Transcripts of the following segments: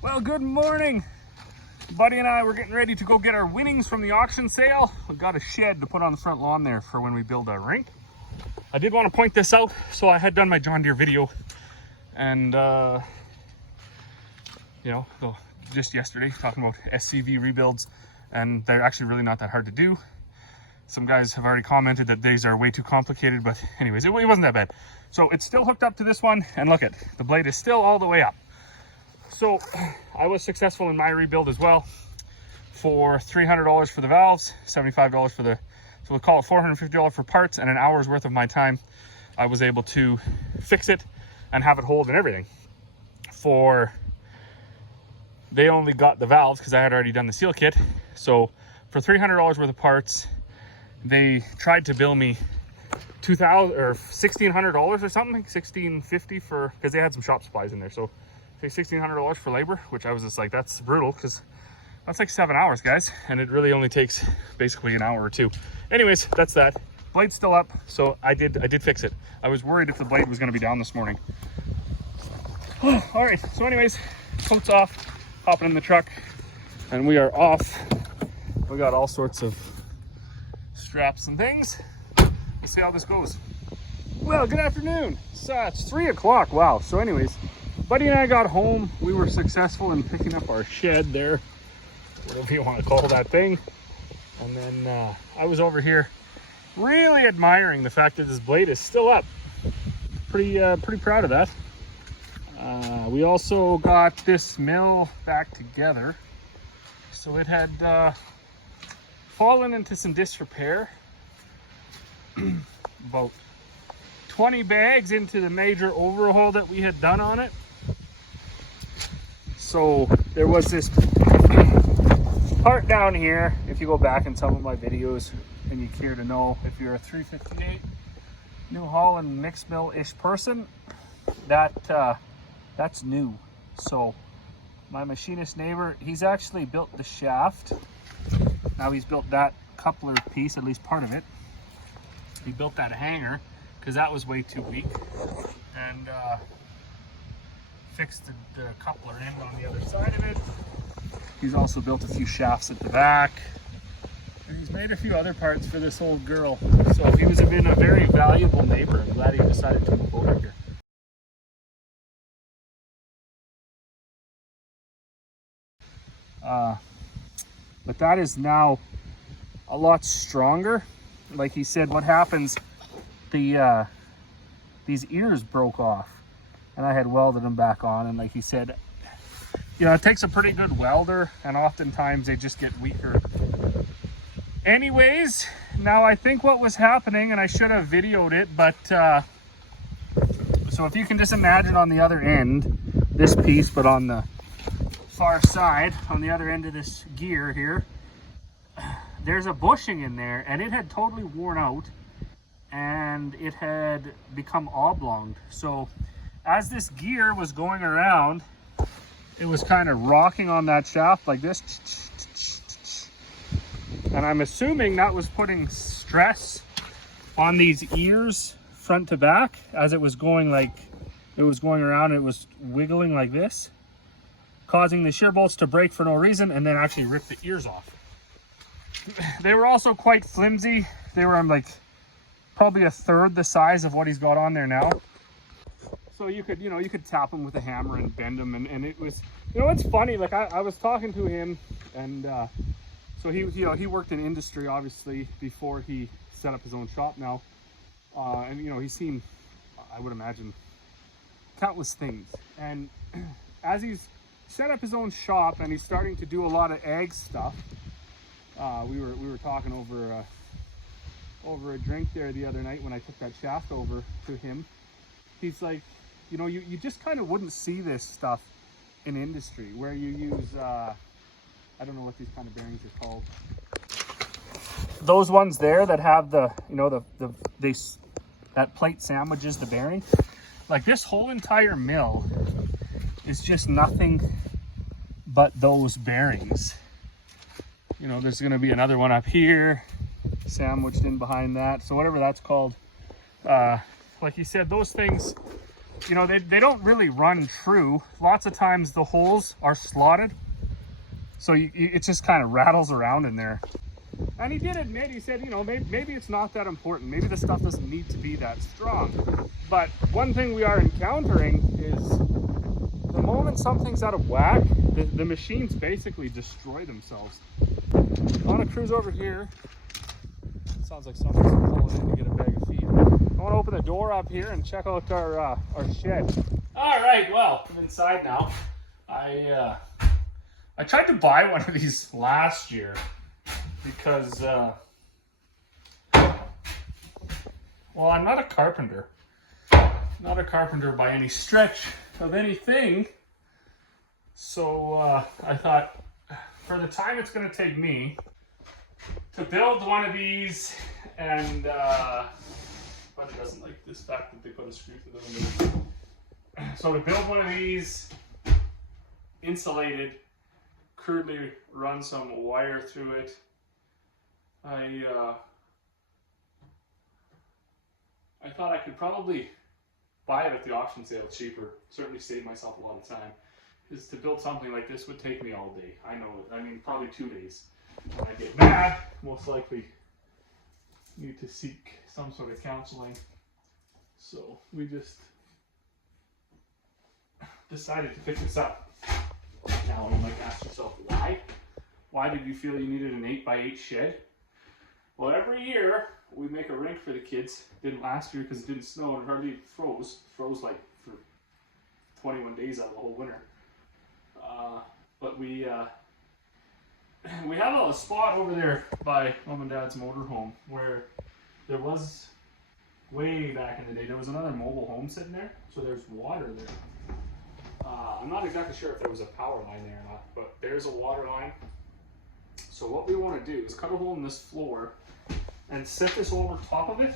Well, good morning. Buddy and I were getting ready to go get our winnings from the auction sale. We got a shed to put on the front lawn there for when we build our rink. I did want to point this out. So I had done my John Deere video and just yesterday talking about SCV rebuilds, and they're actually really not that hard to do. Some guys have already commented that these are way too complicated, but anyways, it wasn't that bad. So it's still hooked up to this one, and look, the blade is still all the way up. So I was successful in my rebuild as well for $300 for the valves, $75 for the, so we'll call it $450 for parts, and an hour's worth of my time. I was able to fix it and have it hold and everything. They only got the valves because I had already done the seal kit. So for $300 worth of parts, they tried to bill me $2,000 or $1,600 or something, $1,650 for, because they had some shop supplies in there. So say $1,600 for labor, which I was just like, that's brutal because that's like 7 hours, guys, and it really only takes basically an hour or two. Anyways, that's that. Blade's still up, so I did fix it. I was worried if the blade was going to be down this morning. All right, so anyways, coat's off, hopping in the truck, and we are off. We got all sorts of straps and things. We'll see how this goes. Well, good afternoon. So it's 3 o'clock. Wow. So anyways, Buddy and I got home. We were successful in picking up our shed there, whatever you want to call that thing. And then I was over here really admiring the fact that this blade is still up. Pretty proud of that. We also got this mill back together. So it had fallen into some disrepair. About 20 bags into the major overhaul that we had done on it. So there was this part down here. If you go back in some of my videos and you care to know, if you're a 358 New Holland mixed mill-ish person, that's new. So my machinist neighbor, he's actually built the shaft. Now he's built that coupler piece, at least part of it. He built that hanger because that was way too weak, and fixed the coupler end on the other side of it. He's also built a few shafts at the back, and he's made a few other parts for this old girl. So he was been a very valuable neighbor. I'm glad he decided to move over here. But that is now a lot stronger. Like he said, what happens, these ears broke off, and I had welded them back on, and like he said, it takes a pretty good welder, and oftentimes they just get weaker. Anyways, now I think what was happening, and I should have videoed it, but so if you can just imagine on the other end, this piece, but on the far side, on the other end of this gear here, there's a bushing in there, and it had totally worn out, and it had become oblonged. So as this gear was going around, it was kind of rocking on that shaft like this, and I'm assuming that was putting stress on these ears front to back as it was going, like it was going around, and it was wiggling like this, causing the shear bolts to break for no reason and then actually rip the ears off. They were also quite flimsy. They were like probably a third the size of what he's got on there now. So you could tap them with a hammer and bend them, and it was, it's funny, like I was talking to him, and so he worked in industry obviously before he set up his own shop now, and he's seen, I would imagine, countless things. And as he's set up his own shop and he's starting to do a lot of ag stuff, we were talking over a drink there the other night when I took that shaft over to him. He's like, you just kind of wouldn't see this stuff in industry where you use I don't know what these kind of bearings are called. Those ones there that have the that plate sandwiches the bearing. Like this whole entire mill is just nothing but those bearings. There's going to be another one up here sandwiched in behind that, so whatever that's called. Like he said, those things you know, they don't really run true. Lots of times the holes are slotted, so it just kind of rattles around in there. And he did admit, he said, you know, maybe it's not that important. Maybe the stuff doesn't need to be that strong. But one thing we are encountering is the moment something's out of whack, the machines basically destroy themselves. I want to cruise over here. Sounds like someone's pulling in to get a bag of feed. I want to open the door up here and check out our shed. All right, well, I'm inside now. I tried to buy one of these last year because, well, I'm not a carpenter. Not a carpenter by any stretch of anything. So I thought, for the time it's going to take me to build one of these, and Bunny doesn't like this fact that they put a screw through the window. So to build one of these, insulated, crudely run some wire through it, I thought I could probably buy it at the auction sale cheaper, certainly save myself a lot of time. Is to build something like this would take me all day. I know it. I mean, probably 2 days. When I get mad, most likely need to seek some sort of counseling. So we just decided to pick this up. Now you might ask yourself, why? Why did you feel you needed an 8x8 shed? Well, every year we make a rink for the kids. Didn't last year because it didn't snow and hardly froze. Froze like for 21 days out of the whole winter. But we have a spot over there by Mom and Dad's motorhome where there was, way back in the day, there was another mobile home sitting there, so there's water there. I'm not exactly sure if there was a power line there or not, but there's a water line. So what we want to do is cut a hole in this floor and set this over top of it.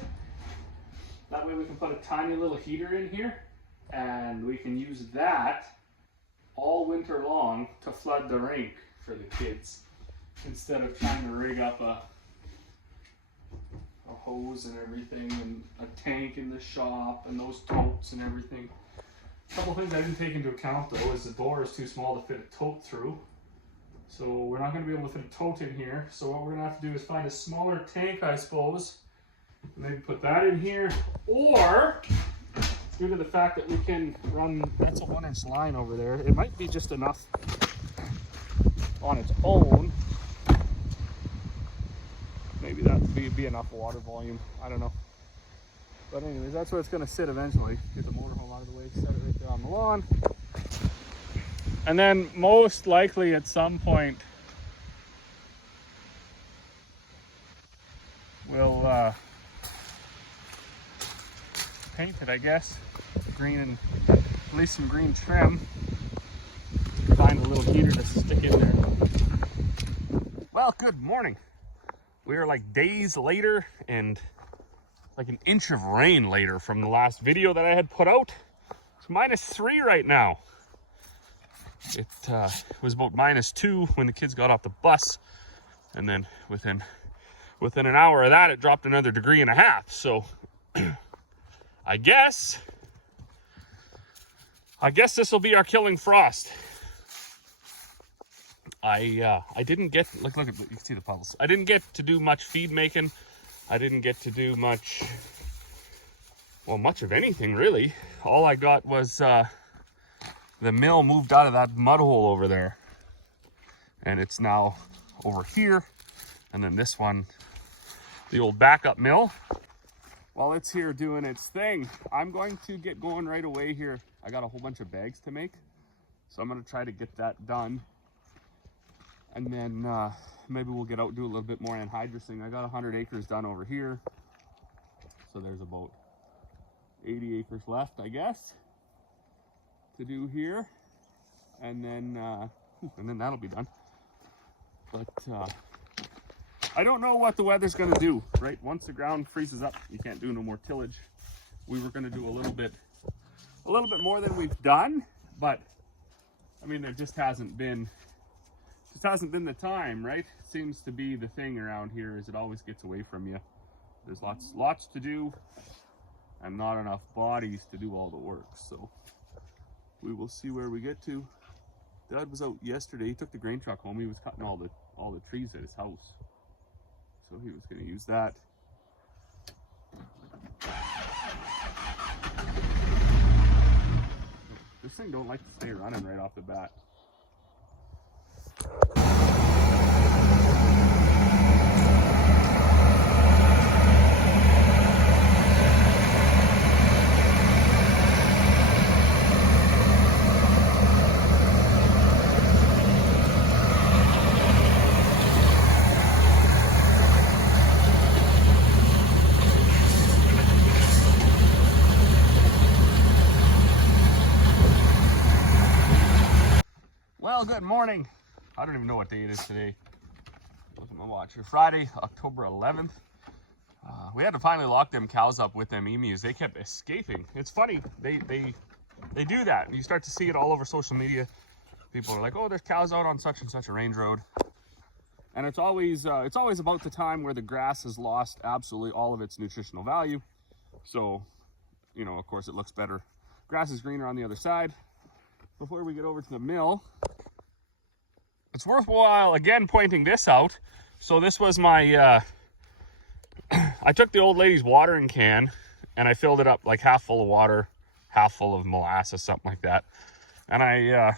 That way we can put a tiny little heater in here, and we can use that all winter long to flood the rink for the kids, instead of trying to rig up a hose and everything, and a tank in the shop, and those totes and everything. A couple things I didn't take into account though is the door is too small to fit a tote through. So we're not going to be able to fit a tote in here. So what we're going to have to do is find a smaller tank, I suppose. Maybe put that in here, or due to the fact that we can run, that's a 1-inch line over there, it might be just enough on its own. Maybe that would be enough water volume. I don't know. But anyways, that's where it's going to sit eventually. Get the motorhome out of the way, set it right there on the lawn. And then most likely at some point we'll paint it, I guess. Green, and at least some green trim. Find a little heater to stick in there. Well, good morning. We are like days later and like an inch of rain later from the last video that I had put out. It's -3 right now. It was about -2 when the kids got off the bus, and then within an hour of that it dropped another 1.5 degrees. So I guess this will be our killing frost. I didn't get, look at, you can see the puddles. I didn't get to do much feed making. I didn't get to do much of anything really. All I got was the mill moved out of that mud hole over there, and it's now over here. And then this one, the old backup mill, while it's here doing its thing, I'm going to get going right away here. I got a whole bunch of bags to make, so I'm going to try to get that done, and then maybe we'll get out and do a little bit more anhydrusing. I got 100 acres done over here, so there's about 80 acres left, I guess, to do here, and then that'll be done. But I don't know what the weather's going to do, right? Once the ground freezes up, you can't do no more tillage. We were going to do a little bit more than we've done, but I mean, there just hasn't been the time, right? It seems to be the thing around here, is it always gets away from you. There's lots to do, and not enough bodies to do all the work. So we will see where we get to. Dad was out yesterday. He took the grain truck home. He was cutting all the trees at his house, so he was going to use that. This thing don't like to stay running right off the bat. Well, good morning. I don't even know what day it is today. Look at my watch here. Friday, October 11th. We had to finally lock them cows up with them emus. They kept escaping. It's funny. They do that. You start to see it all over social media. People are like, "Oh, there's cows out on such and such a range road," and it's always about the time where the grass has lost absolutely all of its nutritional value. So, you know, of course, it looks better. Grass is greener on the other side. Before we get over to the mill, it's worthwhile again pointing this out. So this was my I took the old lady's watering can and I filled it up like half full of water, half full of molasses, something like that. And I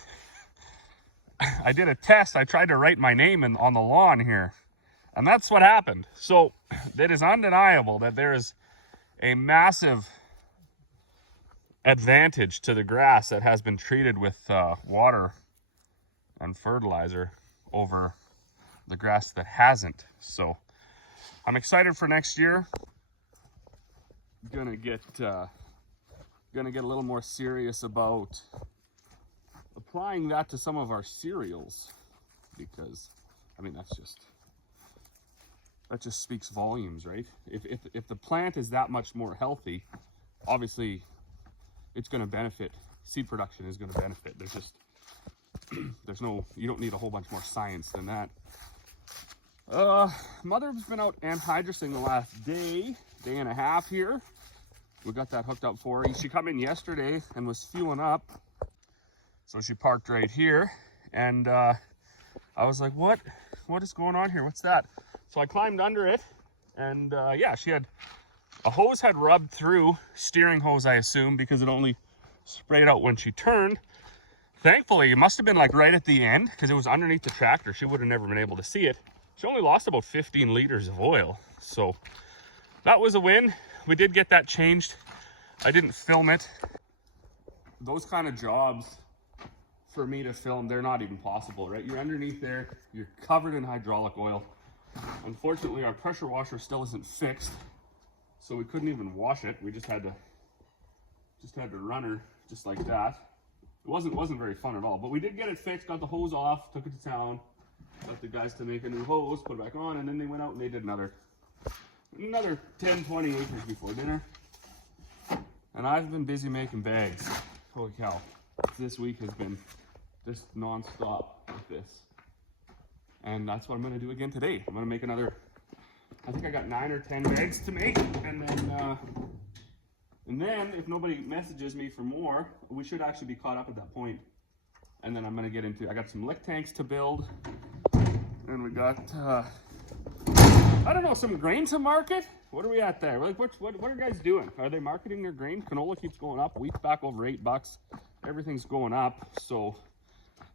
did a test. I tried to write my name on the lawn here, and that's what happened. So it is undeniable that there is a massive advantage to the grass that has been treated with water and fertilizer over the grass that hasn't. So I'm excited for next year. Gonna get a little more serious about applying that to some of our cereals, because I mean that just speaks volumes, right? If the plant is that much more healthy, obviously it's going to benefit. Seed production is going to benefit. You don't need a whole bunch more science than that. Mother's been out anhydrusing the last day and a half here. We got that hooked up for her. She come in yesterday and was fueling up. So she parked right here. And I was like, what is going on here? What's that? So I climbed under it, and yeah, a hose had rubbed through, steering hose, I assume, because it only sprayed out when she turned. Thankfully, it must have been like right at the end, because it was underneath the tractor. She would have never been able to see it. She only lost about 15 liters of oil. So that was a win. We did get that changed. I didn't film it. Those kind of jobs, for me to film, they're not even possible, right? You're underneath there, you're covered in hydraulic oil. Unfortunately, our pressure washer still isn't fixed, so we couldn't even wash it. We just had to run her just like that. It wasn't very fun at all, but we did get it fixed, got the hose off, took it to town, got the guys to make a new hose, put it back on, and then they went out and they did another 10, 20 acres before dinner. And I've been busy making bags. Holy cow. This week has been just non-stop with this. And that's what I'm gonna do again today. I'm gonna make another, I think I got 9 or 10 bags to make, and then if nobody messages me for more, we should actually be caught up at that point. And then I'm gonna get into, I got some lick tanks to build, and we got, I don't know, some grain to market. What are we at there? Like, what are you guys doing? Are they marketing their grain? Canola keeps going up. Wheat's back over $8. Everything's going up, so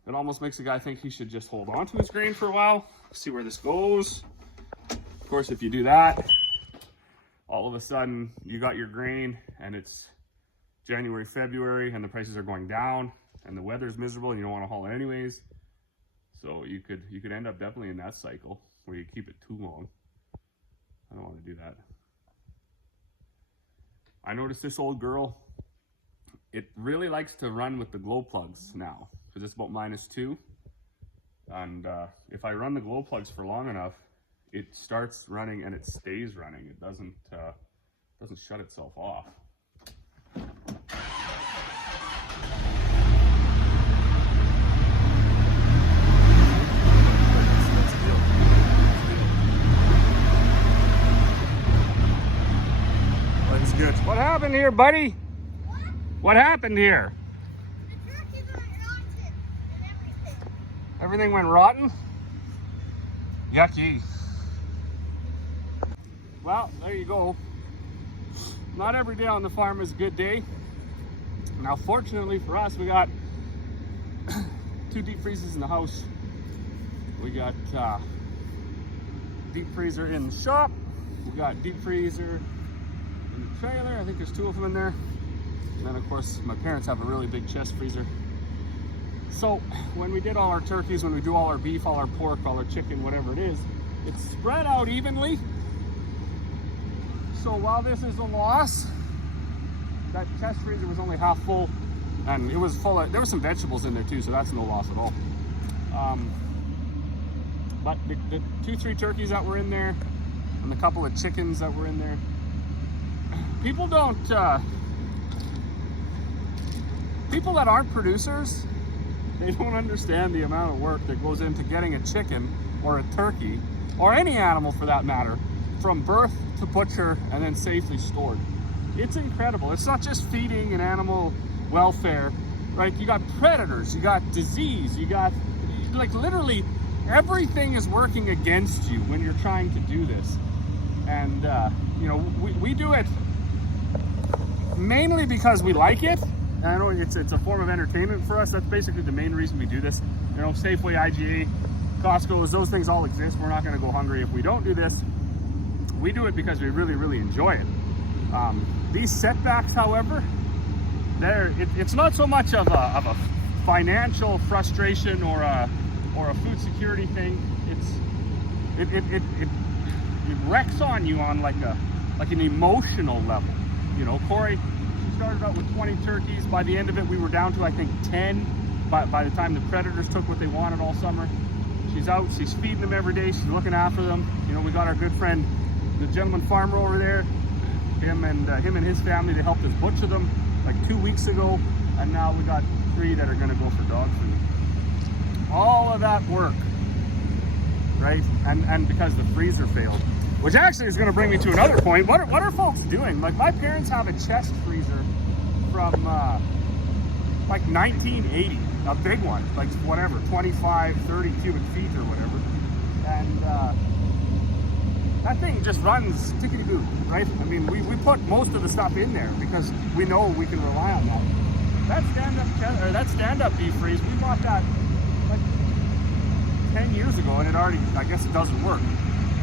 it almost makes a guy think he should just hold on to his grain for a while, see where this goes. Of course, if you do that, all of a sudden you got your grain and it's January, February, and the prices are going down and the weather's miserable and you don't want to haul it anyways. So you could end up definitely in that cycle where you keep it too long. I don't want to do that. I noticed this old girl, it really likes to run with the glow plugs now, because it's about -2. And if I run the glow plugs for long enough, it starts running and it stays running. It doesn't shut itself off. Looks good. What happened? happened here, buddy? What happened here? The turkey went rotten and everything. Everything went rotten? Yucky. Well, there you go. Not every day on the farm is a good day. Now, fortunately for us, we got 2 deep freezers in the house. We got deep freezer in the shop. We got deep freezer in the trailer. I think there's 2 of them in there. And then, of course, my parents have a really big chest freezer. So when we did all our turkeys, when we do all our beef, all our pork, all our chicken, whatever it is, it's spread out evenly. So while this is a loss, that chest freezer was only half full, and it was full of, there were some vegetables in there too, so that's no loss at all. But the 2-3 turkeys that were in there, and the couple of chickens that were in there, people don't, people that aren't producers, they don't understand the amount of work that goes into getting a chicken or a turkey, or any animal for that matter, from birth to butcher and then safely stored. It's incredible. It's not just feeding and animal welfare, right? You got predators, you got disease, you got, like, literally everything is working against you when you're trying to do this. And, you know, we do it mainly because we like it. And I know it's a form of entertainment for us. That's basically the main reason we do this. You know, Safeway, IGA, Costco, those things all exist. We're not going to go hungry if we don't do this. We do it because we really, really enjoy it. These setbacks, however, it's not so much of a financial frustration or a food security thing. It wrecks on you on like an emotional level. You know, Corey, she started out with 20 turkeys. By the end of it, we were down to, I think, 10. By the time the predators took what they wanted all summer, she's out. She's feeding them every day. She's looking after them. You know, we got our good friend, the gentleman farmer over there. Him and his family, they helped us butcher them like 2 weeks ago, and now we got 3 that are going to go for dog food. All of that work, right? And because the freezer failed, which actually is going to bring me to another point. What are folks doing? Like, my parents have a chest freezer from like 1980, a big one, like whatever, 25, 30 cubic feet or whatever, and that thing just runs tickety-boo, right? I mean, we put most of the stuff in there because we know we can rely on that. That stand-up deep freeze, we bought that like 10 years ago, and it already, I guess it doesn't work.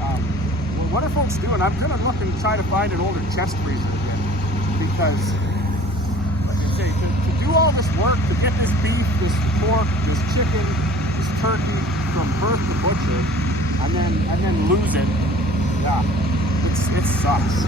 Well, what are folks doing? I'm gonna look and try to find an older chest freezer again, because, like I say, to do all this work, to get this beef, this pork, this chicken, this turkey from birth to butcher, and then lose it. Yeah, it sucks.